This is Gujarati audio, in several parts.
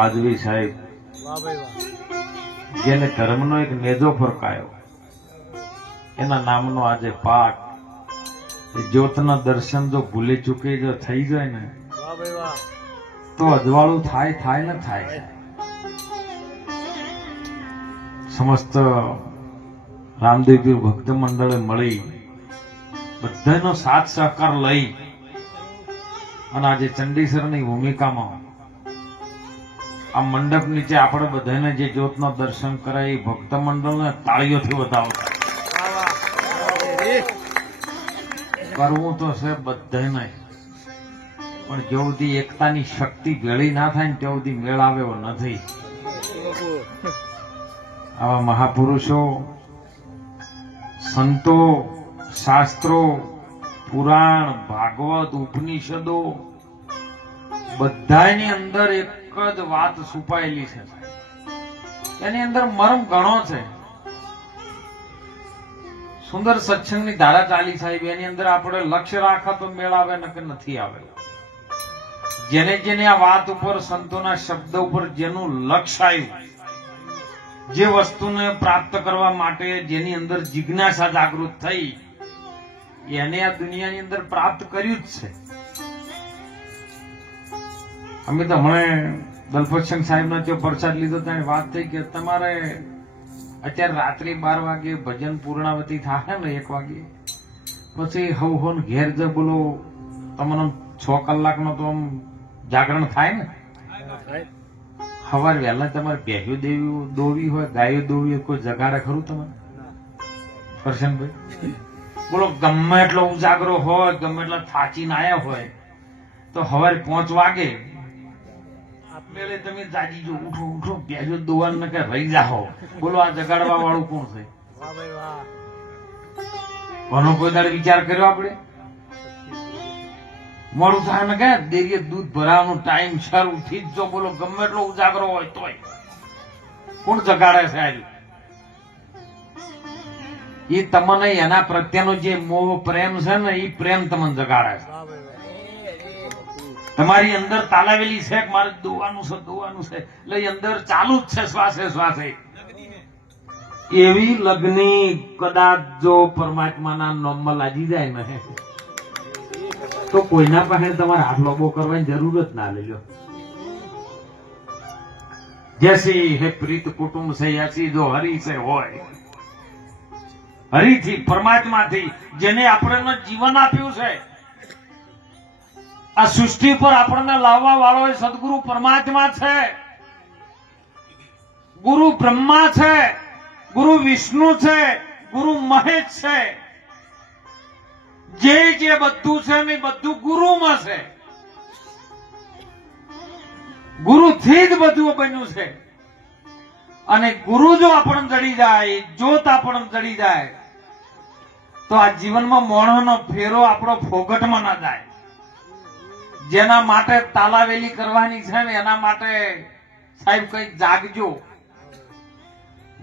રાજવી સાહેબ. જેને ધર્મનો એક નેજો ફરકાયો એના નામનો આજે પાઠ. જ્યોતના દર્શન જો ભૂલી ચૂકી જો થઈ જાય ને તો અજવાળું થાય થાય ને થાય. સમસ્ત રામદેવજી ભક્ત મંડળે મળી બધાનો સાથ સહકાર લઈ અને આજે ચંડીસરની ભૂમિકામાં આ મંડપ નીચે આપણે બધાને જે જ્યોતના દર્શન કરાય, એ ભક્ત મંડળને તાળીઓથી એ કરવું તો છે બધાને પણ જો સુધી એકતાની શક્તિ ભેળી ના થાય ને ત્યાં સુધી મેળ આવે એવો નથી આવા મહાપુરુષો, સંતો, શાસ્ત્રો, પુરાણ, ભાગવત, ઉપનિષદો બધાની અંદર એક જ વાત છુપાયેલી છે એની અંદર મરમ ઘણો છે. સુંદર સત્સંગની ધારા ચાલી સાહેબ, એની અંદર આપણે લક્ષ્ય રાખા તો મેળ નથી આવે જેને જેને આ વાત ઉપર, સંતોના શબ્દ ઉપર જેનું લક્ષ્ય આવ્યું, જે વસ્તુને પ્રાપ્ત કરવા માટે જેની અંદર જિજ્ઞાસા જાગૃત થઈ, એને આ દુનિયાની અંદર પ્રાપ્ત કર્યું જ છે. અમે તો હમણે દલપતસિંહ સાહેબનો જે પ્રસાદ લીધો ત્યાં વાત થઈ કે તમારે અત્યારે રાત્રે બાર વાગે ભજન પૂર્ણાવતી થાય ને એક વાગે? પછી હવ હોન ઘેર જ બોલો, તમને છ કલાકનો તો આમ જાગરણ થાય ને? સવાર વહેલા તમારે પહેર્યું દેવી દોવી હોય, ગાયો દોવી હોય, કોઈ જગાડે ખરું તમારે? કરશનભાઈ બોલો, ગમે એટલો ઉજાગરો હોય, ગમે એટલા થાચીને આવ્યા હોય, તો સવારે પાંચ વાગે આપમેળે તમે જાજી જો ઉઠો ઉઠો બેજો દોવાન ને કે રહી જાઓ. બોલો આ જગાડવા વાળું કોણ છે? કોનો કોઈ દાડે વિચાર કર્યો આપણે? મોડું થાય ને કે દેરીએ દૂધ ભરાવાનો ટાઈમ સર ઉઠી જ જો બોલો ગમે એટલો ઉજાગરો હોય તોય. કોણ જગાડે છે આજે? એ તમને એના પ્રત્યેનો જે મોહ પ્રેમ છે ને એ પ્રેમ તમને જગાડે છે. તમારી અંદર તાલાવેલી છે મારે દોવાનું છે દોવાનું છે? એટલે અંદર ચાલુ જ છે શ્વાસે શ્વાસે. એવી લગ્ની કદાચ જો પરમાત્માના નોમમાં લાગી જાય ને, તો કોઈના પાસે તમારે હાથ લોબો કરવાની જરૂર જ ના લેજો જેસી હે પ્રીત કુટુંબ છે યાસી જો હરી છે હોય. હરીથી, પરમાત્માથી, જેને આપણને જીવન આપ્યું છે. આ સૃષ્ટિ પર આપણને લાવવા વાળો એ સદગુરુ પરમાત્મા છે. ગુરુ બ્રહ્મા છે. ગુરુ વિષ્ણુ છે. ગુરુ મહેશ છે. જે જે બધું છે ને બધું ગુરુમાં છે. ગુરુથી જ બધું બન્યું છે. અને ગુરુ જો આપણને જડી જાય જોત આપણને જડી જાય, તો આ જીવનમાં મોણનો ફેરો આપણો ફોગટમાં ના જાય. જેના માટે તાલાવેલી કરવાની છે ને, એના માટે સાહેબ કઈ જાગજો.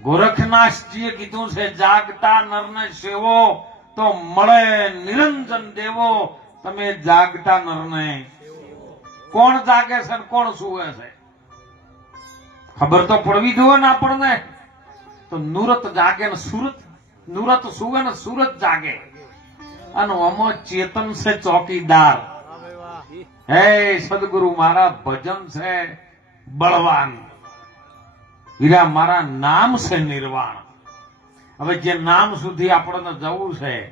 ગોરખનાથજીએ કીધું છે, જાગતા નરને સેવો તો મળે નિરંજન દેવો, તમે જાગતા નરને. કોણ જાગે છે કોણ સુવે છે? ખબર તો પડવી જોઈએ ને આપણને. તો નુરત જાગે ને સુરત, નુરત સુવે ને સુરત જાગે. અને અમો ચેતન છે ચોકીદાર. હે સદગુરુ મારા ભજન છે બળવાન. હીરા મારા નામ છે નિર્વાણ. હવે જે નામ સુધી આપણને જવું છે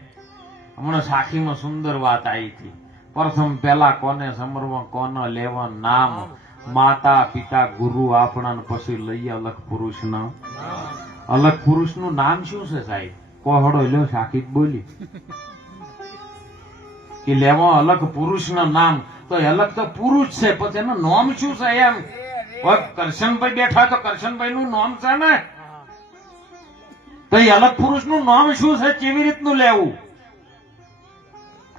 હમણાં સાખીમાં સુંદર વાત આવી હતી. પ્રથમ પેલા કોને સમરવા કોને લેવા નામ માતા પિતા ગુરુ આપણા ને પછી લઈએ અલગ પુરુષ નામ. અલગ પુરુષનું નામ શું છે સાહેબ? કોહડો લ્યો સાખી બોલી. કે લેવા અલગ પુરુષ નામ. તો અલગ તો પુરુષ છે પછી એનું નામ શું છે એમ? કરશનભાઈ બેઠા તો કરશનભાઈ નું નામ છે ને? તો એ અલગ પુરુષનું નામ શું છે? કેવી રીતનું લેવું?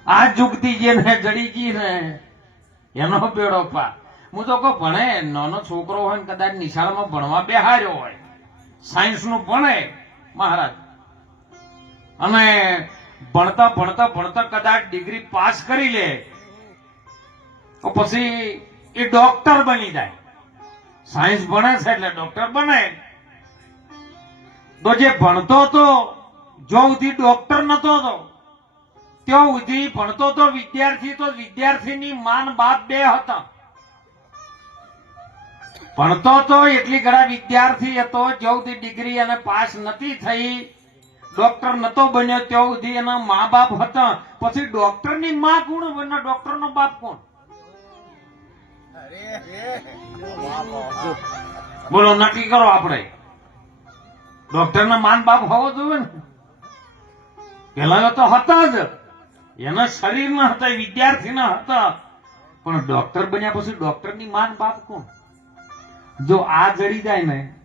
આ જુગતી જેને જડી ગઈ ને એનો બેડો પા. હું તો કહું ભણે નાનો છોકરો હોય ને કદાચ નિશાળમાં ભણવા બેહાર્યો હોય. સાયન્સનું ભણે મહારાજ. અને ભણતા ભણતા ભણતા કદાચ ડિગ્રી પાસ કરી લે, તો પછી એ ડોક્ટર બની જાય. સાયન્સ ભણે છે એટલે ડોક્ટર બને. તો જે ભણતો હતો, જો સુધી ડોક્ટર નતો તો ત્યાં સુધી ભણતો તો વિદ્યાર્થી, તો વિદ્યાર્થીની માન બાપ બે હતા. ભણતો તો એટલી ઘણા વિદ્યાર્થી હતો જ્યાં સુધી ડિગ્રી અને પાસ નથી થઈ ડોક્ટર નતો બન્યો ત્યાં સુધી એના મા બાપ હતા. પછી ડોક્ટરની માં કોણ બન્યો ડોક્ટરનો બાપ કોણ? બોલો, નક્કી કરો આપણે. ડોક્ટરના માન બાપ હોવો જોઈએ ને? પેલા તો હતા જ. એના શરીરના હતા વિદ્યાર્થી વિદ્યાર્થીના હતા. પણ ડોક્ટર બન્યા પછી ડોક્ટરની માન બાપ કોણ? જો આ જડી જાય ને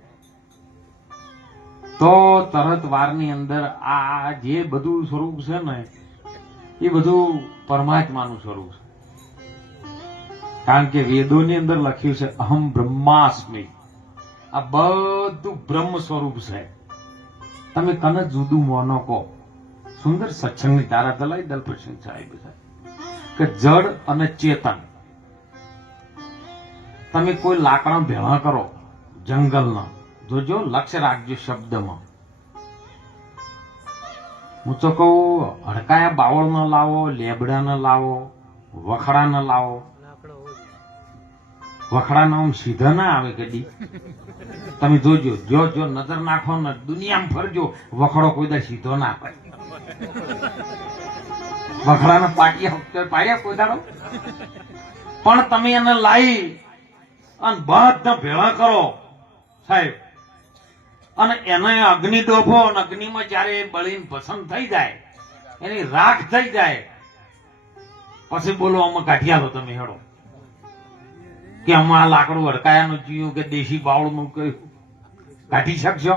તો તરત વારની અંદર આ જે બધું સ્વરૂપ છે ને, એ બધું પરમાત્માનું સ્વરૂપ છે. કારણ કે વેદોની અંદર લખ્યું છે, અહમ બ્રહ્માસ્મિ. આ બધું બ્રહ્મ સ્વરૂપ છે. તમે કને જુદું મોનો કહો? સુંદર સત્સંગની તારા દલાઈ દલપ્રસંગ સાહેબ છે કે જડ અને ચેતન. તમે કોઈ લાકડા ભેળા કરો, જંગલના. જોજો લક્ષ્ય રાખજો શબ્દમાં. હું તો કહું, હડકાયા બાવળ ન લાવો, લેબડા ન લાવો, વખડા ન લાવો. વખડા નો સીધા ના આવે કદી. તમે જોજો, જો જો નજર નાખો ને દુનિયામાં ફરજો, વખડો કોઈ દા સીધો ના હોય વખડાના પાટિયા પાડ્યા કોઈ દાડો? પણ તમે એને લાવી અને બધા ભેળા કરો. સાહેબ અને એને અગ્નિ ડોફો અગ્નિમાં જ્યારે બળીને ભસમ થઈ જાય, એની રાખ થઈ જાય, પછી બોલો, આમાં કાઢી આલો તમે હેડો. કે આ લાકડું અડકાયાનું જીવ્યું કે દેશી બાવળનું કહ્યું કાઢી શકશો?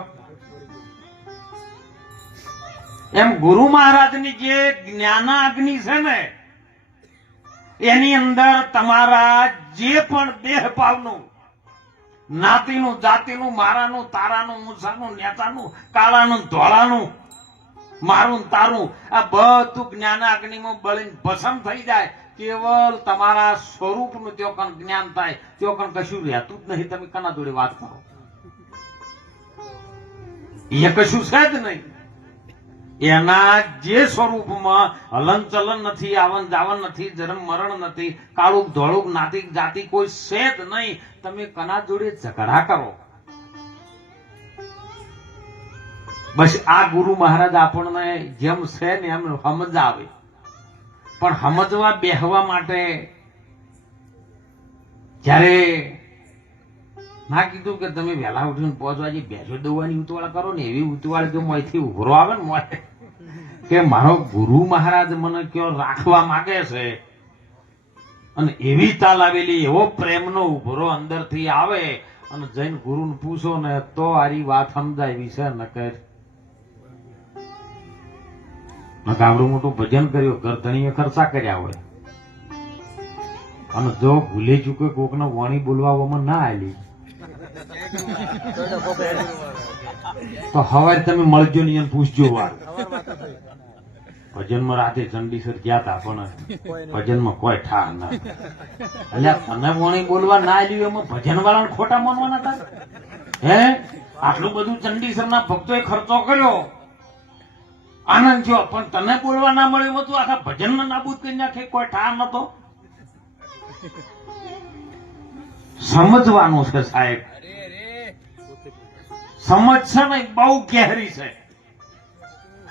એમ ગુરુ મહારાજની જે જ્ઞાન અગ્નિ છે ને, એની અંદર તમારા જે પણ દેહ ભાવનું નાતીનું, જાતિનું, મારાનું, તારાનું, મૂસાનું, નેતાનું, કાળાનું, ધોળાનું, મારું તારું, આ બધું જ્ઞાન અગ્નિમાં બળીને ભસમ થઈ જાય. કેવલ તમારા સ્વરૂપનું ત્યો કણ જ્ઞાન થાય, ત્યો કણ કશું રહેતું જ નહીં. તમે કના જોડે વાત કરો. એ કશું છે જ નહીં. એના જે સ્વરૂપમાં હલનચલન નથી આવન જાવન નથી, જન્મ મરણ નથી, કાળુક ધોળુક નાતિક જાતિ કોઈ છે નહીં, તમે કના જોડે ઝઘડા કરો. બસ આ ગુરુ મહારાજ આપણને જેમ છે ને એમ સમજાવે. પણ સમજવા બેહવા માટે જ્યારે ના કીધું કે તમે વહેલા ઉઠીને પહોંચવા વાગે બેસો દવાની ઉતવાળ કરો ને એવી ઉતવાળ કે મોંથી ઉભરો આવે ને મોય કે મારો ગુરુ મહારાજ મને કયો રાખવા માંગે છે. અને એવી તાલ આવેલી, એવો પ્રેમનો ઉભરો અંદરથી આવે અને જૈન ગુરુને પૂછો ને તો આરી વાત સમજાય એવી છે નકર. આવડું મોટું ભજન કર્યું ગરધણીએ ખર્ચા કર્યા હોય. અને જો ભૂલે ચૂકે કોકને વાણી બોલવા ના આલી તો હવે તમે મળજો ને એને પૂછજો વાર ભજનમાં રાતે ચંડીસર ગયા હતા પણ નહીં. ભજનમાં કોઈ ઠા ના. એટલે તમે વાણી બોલવા ના આલ્યું એમાં ભજન વાળાને ખોટા માનવાના હતા? હે? આટલું બધું ચંડીસર ના ભક્તોએ ખર્ચો કર્યો. આનંદ થયો. પણ તને બોલવા ના મળ્યું હતું આખા ભજન નાબૂદ કરી નાખે કોઈ ઠા નતો સમજવાનું છે સાહેબ. સમજ ને બહુ ગહેરી છે.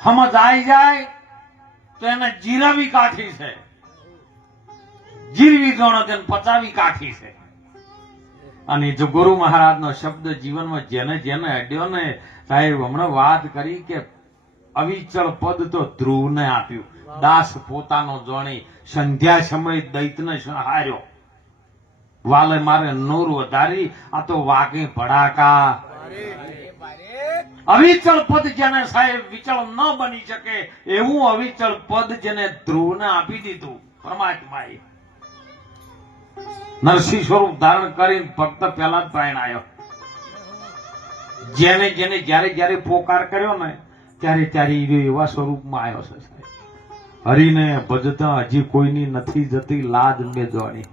સમજ આવી જાય તો એને જીરવી કાઠી છે. જીરવી ગણો પચાવી કાઠી છે. અને જો ગુરુ મહારાજનો શબ્દ જીવનમાં જેને જેને અડ્યો ને સાહેબ, હમણાં વાત કરી કે અવિચળ પદ તો ધ્રુવને આપ્યું. દાસ પોતાનો જોણી સંધ્યા સમય દૈતને હાર્યો વાલે મારે નૂર વધારી, આ તો વાગે ભડાકા. અવિચળ પદ જેને સાહેબ વિચળ ન બની શકે, એવું અવિચળ પદ જેને ધ્રુવને આપી દીધું. પરમાત્માએ. નરસિંહ સ્વરૂપ ધારણ કરીને ભક્ત પહેલા જ પરણાયો જેને જેને જ્યારે જ્યારે પોકાર કર્યો ને, ત્યારે ત્યારે એવા સ્વરૂપમાં આવ્યો છે સાહેબ. હરીને ભજતા હજી કોઈની નથી જતી લાજ મેદવાની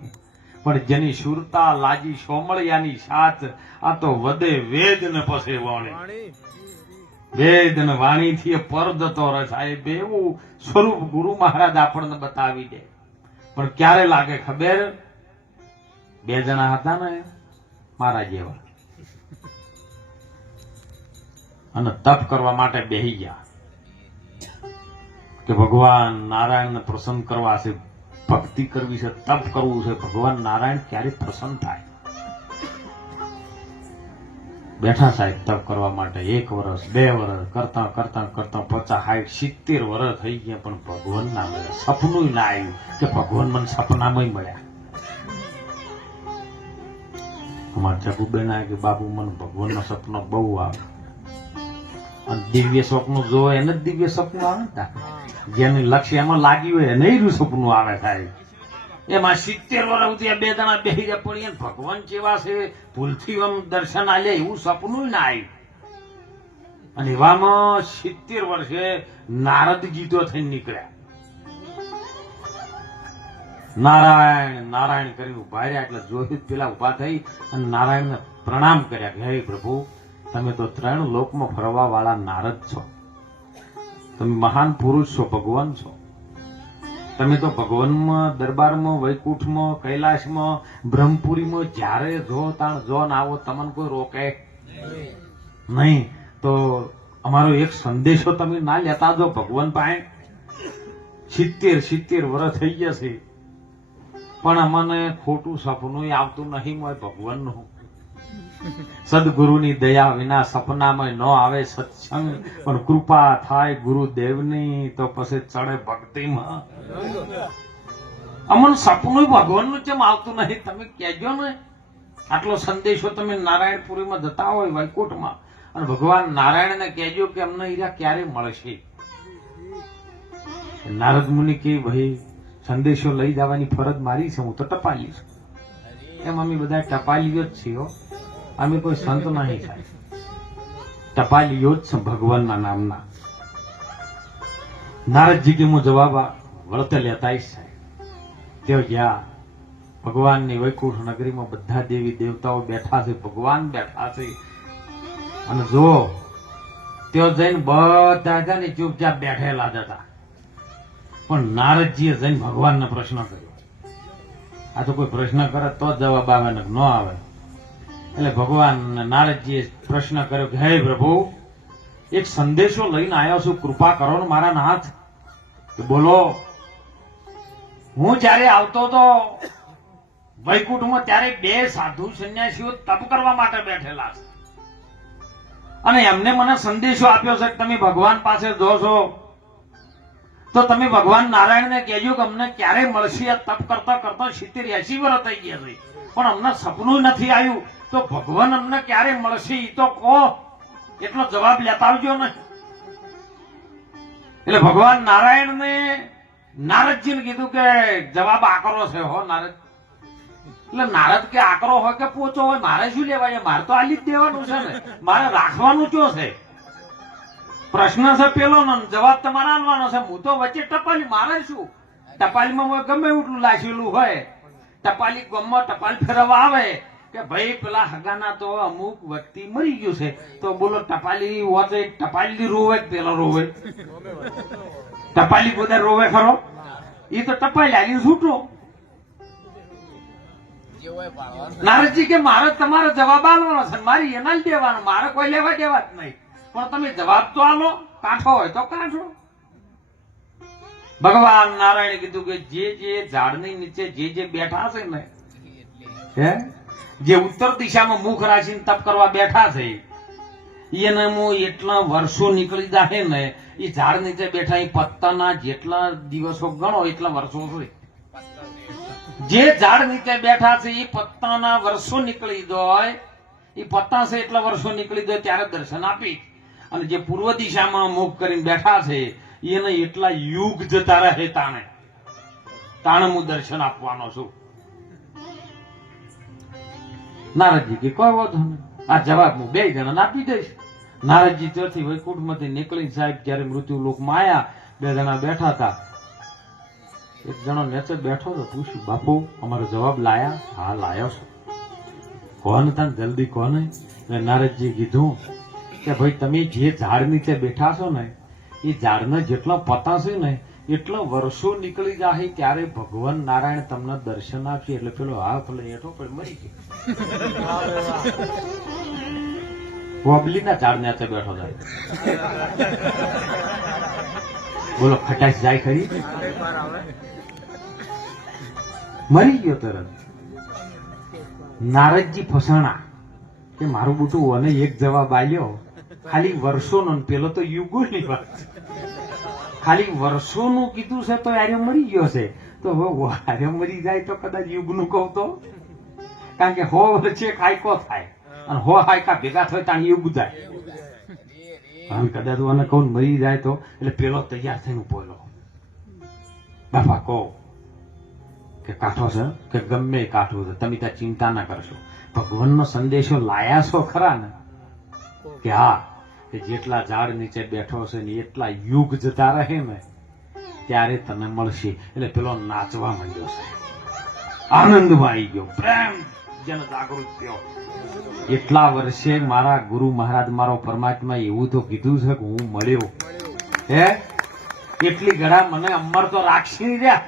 પણ જેની સુરતા લાજી સોમળિયાની સાથ, આ તો વધે વેદ ને પસે વણે. વાણી વેદ ને વાણીથી એ પરદતો રચાય એવું સ્વરૂપ ગુરુ મહારાજ આપણને બતાવી દે. પણ ક્યારે લાગે ખબર? બે જણા હતા ને, મારા જેવા. અને તપ કરવા માટે બેહી ગયા. કે ભગવાન નારાયણને પ્રસન્ન કરવા છે ભક્તિ કરવી છે, તપ કરવું છે, ભગવાન નારાયણ ક્યારે પ્રસન્ન થાય. બેઠા સાહેબ તપ કરવા માટે એક વર્ષ બે વર્ષ કરતા કરતા કરતા પચાસ, સાઠ, સિત્તેર વર્ષ થઈ ગયા, પણ ભગવાન ના મળ્યા સપનું ના આવ્યું કે ભગવાન મને સપનામાં મળ્યા. અમારા જગુબેન આવે કે બાપુ મને ભગવાનનો સપનો બહુ આવે. અને દિવ્ય સ્વપ્ન જોવે એને જ દિવ્ય સપનું આવે ને. જેનું લક્ષ્ય એમાં લાગ્યું હોય ય સપનું આવે સાહેબ એમાં સિત્તેર વર્ષ સુધી બે જણા બે ગયા ભગવાન જેવા છે. ભૂલથી આમ દર્શન આલે એવું સપનું ના આવ્યું. અને એવામાં સિત્તેર વર્ષે નારદ ગીતો થઈને નીકળ્યા. નારાયણ નારાયણ કરી ઊભા રહ્યા, એટલે જોહિત પેલા ઊભા થઈ અને નારાયણને પ્રણામ કર્યા કે, હે પ્રભુ, તમે તો ત્રણ લોકમાં ફરવા વાળા નારદ છો. તમે મહાન પુરુષ છો, ભગવાન છો. તમે તો ભગવાનમાં, દરબારમાં, વૈકુંઠમાં કૈલાસમાં બ્રહ્મપુરીમાં જ્યારે જો તાણ જો આવો, તમને કોઈ રોકે? નહીં. તો અમારો એક સંદેશો તમે ના લેતા જો, ભગવાન પાસે. સિત્તેર સિત્તેર વર્ષ થઈ છે. પણ અમને ખોટું સપનું આવતું નહીં, મોય ભગવાનનું. સદગુરુની દયા વિના સપનામાં ન આવે સત્સંગ, પણ કૃપા થાય ગુરુદેવની, તો પછી ચડે ભક્તિમાં. અમને સપનું ભગવાનનું કેમ આવતું નહીં તમે કહેજો ને. આટલો સંદેશો તમે નારાયણપુરીમાં જતા હોય વૈકુંઠમાં અને ભગવાન નારાયણને કહેજો કે અમને હીરા ક્યારે મળશે? નારદ મુનિ કે, ભાઈ, સંદેશો લઈ જવાની ફરજ મારી છે, હું તો ટપાલી છું એમ અમે બધા ટપાલીઓ જ છીએ. અમે કોઈ સંત નહીં થાય. ટપાલીઓ જ છે ભગવાનના નામના. નારદજી કે હું જવાબ વળતે લેતા સાહેબ તેઓ ગયા ભગવાનની વૈકુંઠ નગરીમાં બધા દેવી દેવતાઓ બેઠા છે, ભગવાન બેઠા છે. અને જો તેઓ જઈને બધા હતા ને ચૂપચાપ બેઠેલા જ હતા. પણ નારદજીએ જઈને ભગવાનને પ્રશ્ન કર્યો. આ તો કોઈ પ્રશ્ન કરે તો જવાબ આવે ને ન આવે. એટલે ભગવાન નારદજીએ પ્રશ્ન કર્યો કે, હે પ્રભુ, એક સંદેશો લઈને આવ્યો છું, કૃપા કરો ને મારા નાથ. બોલો, હું જ્યારે આવતો તો વૈકુંઠમાં ત્યારે બે સાધુ સંન્યાસીઓ તપ કરવા માટે બેઠેલા છે. અને એમને મને સંદેશો આપ્યો છે કે તમે ભગવાન પાસે જો છો તો તમે ભગવાન નારાયણને કહેજો કે અમને ક્યારે મળશે તપ કરતા કરતા સિત્તેર એસી વર્ષ થઈ ગયા છે. પણ અમને સપનું નથી આવ્યું. તો ભગવાન અમને ક્યારે મળશે? એ તો કહો. એટલો જવાબ લેતા આવજો ને. એટલે ભગવાન નારાયણને નારદજીને કીધું કે જવાબ આકરો છે, હો નારદ. એટલે નારદ કે આકરો હોય કે પોચો હોય, મારે શું લેવાય? મારે તો આલી જ દેવાનું છે ને. મારે રાખવાનું કયો છે? પ્રશ્ન છે પેલો નો જવાબ તમારે આલવાનો છે. હું તો વચ્ચે ટપાલી મારે શું? ટપાલીમાં ગમે એટલું લાખેલું હોય. ટપાલી ગમમાં ટપાલ ફેરવવા આવે. કે ભાઈ, પેલા હગાના તો અમુક વ્યક્તિ મરી ગયું છે. તો બોલો, ટપાલી હોતે ટપાલી રોવે પેલા રોવે? ટપાલી બધા રોવે ખરો? એ તો ટપાલી આવી છૂટો. નારદજી કે, મારે તમારો જવાબ આલવાનો છે. મારી એના જ દેવાનો. મારે કોઈ લેવા દેવા જ નહીં. પણ તમે જવાબ તો આલો. કાંઠો હોય તો કાંઠો. ભગવાન નારાયણે કીધું કે, જે જે ઝાડની નીચે જે જે બેઠા છે ને, હે? જે ઉત્તર દિશામાં મુખ રાખીને તપ કરવા બેઠા છે, એને હું એટલા વર્ષો નીકળી જાય ને એ ઝાડ નીચે બેઠા એ પત્તાના જેટલા દિવસો ગણો એટલા વર્ષો છે. જે ઝાડ નીચે બેઠા છે એ પત્તાના વર્ષો નીકળી જાય. એ પત્તા છે એટલા વર્ષો નીકળી જાય ત્યારે દર્શન આપી. અને જે પૂર્વ દિશામાં મુખ કરીને બેઠા છે એને એટલા યુગ જતા રહે તાણે. તાણે હું દર્શન આપવાનો છું. નારદજી કે, કોઈ વાંધો નહીં. આ જવાબ હું બે જણાને આપી દઈશ. નારદજી ત્યાંથી વૈકુંઠમાંથી નીકળી સાહેબ જ્યારે મૃત્યુ લોકમાં આયા, બે જણા બેઠા હતા. એક જણો નેચે બેઠો તો પૂછ્યું, બાપુ, અમારો જવાબ લાયા? હા, લાયો છો. કોણ તને જલ્દી કોને એટલે નારદજી કીધું કે, ભાઈ, તમે જે ઝાડ નીચે બેઠા છો ને, એ ઝાડને જેટલો પતાશે ને એટલો વર્ષો નીકળી જાય ત્યારે ભગવાન નારાયણ તમને દર્શન આપશે. એટલે પેલો હાથ લઈ હેઠો પણ મરી ગયો. વબલીના ઝાડ નીચે બેઠો જાય બોલો, ખટાશ જાય ખરી? મરી ગયો તરત. નારદજી ફસાણા. કે મારું બુટું અને એક જવાબ આવ્યો ખાલી વર્ષોનો ને પેલો તો યુગોની વાત ખાલી વર્ષોનું કીધું છે તો આર્ય મરી ગયો છે. તો હવે આર્ય મરી જાય તો કદાચ યુગનું કહું તો? કારણ કે હો વચ્ચે કાયકો થાય. અને હો હાયકા ભેગા થાય ત્યાં યુગ જાય અને કદાચ હું કહું મરી જાય તો, એટલે પેલો તૈયાર થઈને બોલો બાપા, કહો કે કાંઠો છે? કે ગમે કાંઠો છે. તમે ત્યાં ચિંતા ના કરશો. ભગવાનનો સંદેશો લાયા છો ખરા ને? કે હા કે જેટલા ઝાડ નીચે બેઠો છે ને એટલા યુગ જતા રહે ને, ત્યારે તને મળશે. એટલે પેલો નાચવા માંડ્યો છે. આનંદમાં આવી ગયો. પ્રેમ જેને જાગૃત થયો. એટલા વર્ષે મારા ગુરુ મહારાજ મારો પરમાત્મા એવું તો કીધું છે કે હું મળ્યો. હે? એટલી ઘડા મને અમર તો રાખશી રહ્યા.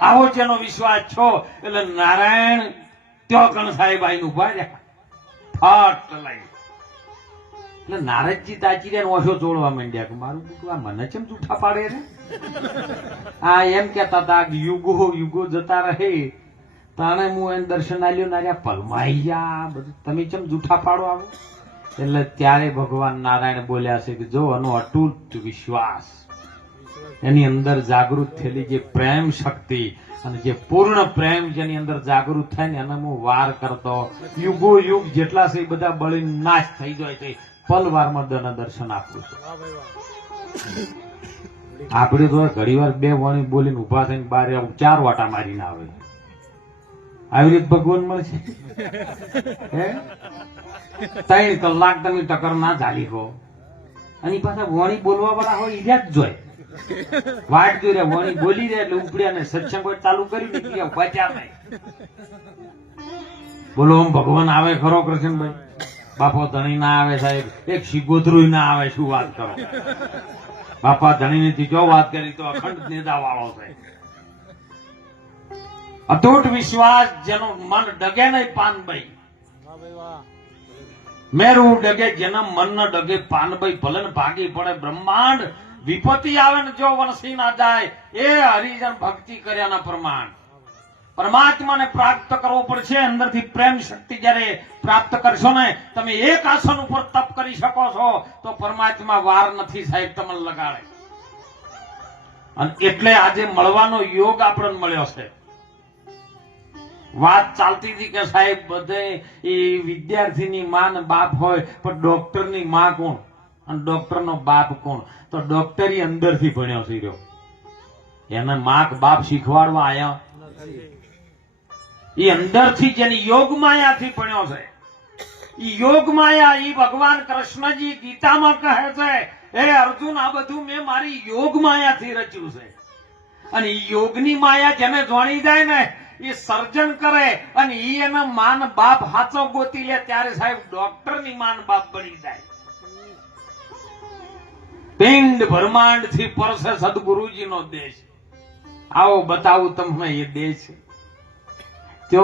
આવો જેનો વિશ્વાસ છો. એટલે નારાયણ ત્યો કણ સાહેબ આઈને ઊભા રહ્યા. ફાટ લઈ. એટલે નારદજી તાચી રહ્યા ઓછો જોડવા માંડ્યા કે મારું દીકરું મને કેમ જૂઠા પાડે રે આ એમ કેતા હતા કે યુગો યુગો જતા રહે. તાણે હું એને દર્શન આલ્યો ના રહ્યા પલમાઈ ગયા બધું તમે કેમ જૂઠા પાડો આવો? એટલે ત્યારે ભગવાન નારાયણ બોલ્યા છે કે જો આનો અતૂટ વિશ્વાસ એની અંદર જાગૃત થયેલી જે પ્રેમ શક્તિ અને જે પૂર્ણ પ્રેમ જેની અંદર જાગૃત થાય ને એને હું વાર કરતો. યુગો, યુગ જેટલા છે એ બધા બળી નાશ થઈ જાય છે. પલવારમાં દન દર્શન આપું છે. આપણે તો ઘણી વાર બે વણી બોલીને ઊભા થઈને બાર ચાર વાટા મારીને આવે આવી રીત ભગવાન મળશે હે? ત્રણ કલાક તમે ટકર ના ઝાલી હો. અને પાછા વણી બોલવા વાળા હોય ઈ જ જોય. વાટ જોઈ રહ્યા વણી બોલી રહ્યા એટલે ઉપડ્યા ને સત્સંગ ચાલુ કરી દીધી આ બચ્યા નહીં. બોલો આમ ભગવાન આવે ખરો કૃષ્ણભાઈ. બાપો ધણી ના આવે સાહેબ, એક શિગોતરું ના આવે શું વાત કરો? બાપા ધણી ની જો વાત કરી તો અખંડ નેતા વાળો છે. અતૂટ વિશ્વાસ જેનો મન ડગે નહીં પાનભાઈ મેરું ડગે જેના મન ન ડગે પાનભાઈ ભલે ને ભાગી પડે, બ્રહ્માંડ વિપત્તિ આવે ને જો વરસી ના જાય, એ હરિજન ભક્તિ કર્યાના પ્રમાણ. પરમાત્માને પ્રાપ્ત કરવો પડશે, અંદરથી પ્રેમ શક્તિ જ્યારે પ્રાપ્ત કરશો ને, તમે એક આસન ઉપર તપ કરી શકો છો, તો પરમાત્મા વાર નથી સાહેબ તમને લગાડે. એટલે આજે મળવાનો યોગ આપણને મળ્યો છે. વાત ચાલતી હતી કે સાહેબ, બધે એ વિદ્યાર્થીની માં ને બાપ હોય, પણ ડોક્ટરની માં કોણ? અને ડોક્ટરનો બાપ કોણ? તો ડોક્ટર અંદરથી ભણ્યો છે રહ્યો. એને માક બાપ શીખવાડવા આયા. એ અંદરથી જેની યોગ માયાથી ભણ્યો છે. યોગ માયા એ ભગવાન કૃષ્ણજી ગીતામાં કહે છે, હે અર્જુન, આ બધું મેં મારી યોગ માયાથી રચ્યું છે. અને યોગની માયા જેને જોણી જાય ને, એ સર્જન કરે અને એ એના માન બાપ હાથો ગોતી લે ત્યારે સાહેબ ડોક્ટરની માન બાપ બની જાય. પિંડ ભરમાંડથી પરસે સદગુરુજી નો દેશ. આવો બતાવું તમને એ દેશ. જો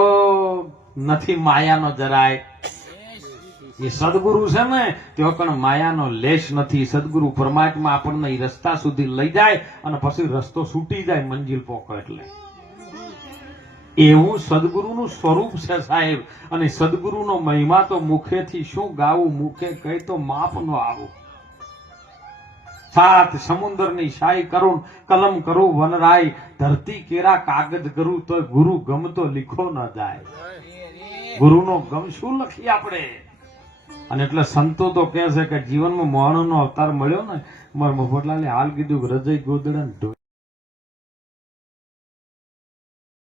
નથી માયાનો જરાય. એ સદગુરુ છે ને, તેઓ પણ માયાનો લેશ નથી. સદગુરુ પરમાત્મા આપણને એ રસ્તા સુધી લઈ જાય અને પછી રસ્તો છૂટી જાય મંજિલ પોકો એટલે. એવું સદગુરુનું સ્વરૂપ છે સાહેબ. અને સદગુરુનો મહિમા તો મુખેથી શું ગાવું? મુખે કહી તો માપ નો આવું. સાત સમુદ્રની શાહી કરુણ, કલમ કરું વનરાય, ધરતી કેરા કાગજ કરું તો ગુરુ ગમતો લીખો ન જાય. ગુરુનો ગમ શું લખીએ આપણે? અને એટલે સંતો તો કહે છે કે જીવનમાં મોહણનો અવતાર મળ્યો ને, મારા મફતલાલે હાલ કીધું કે હૃદય ગોદડા ને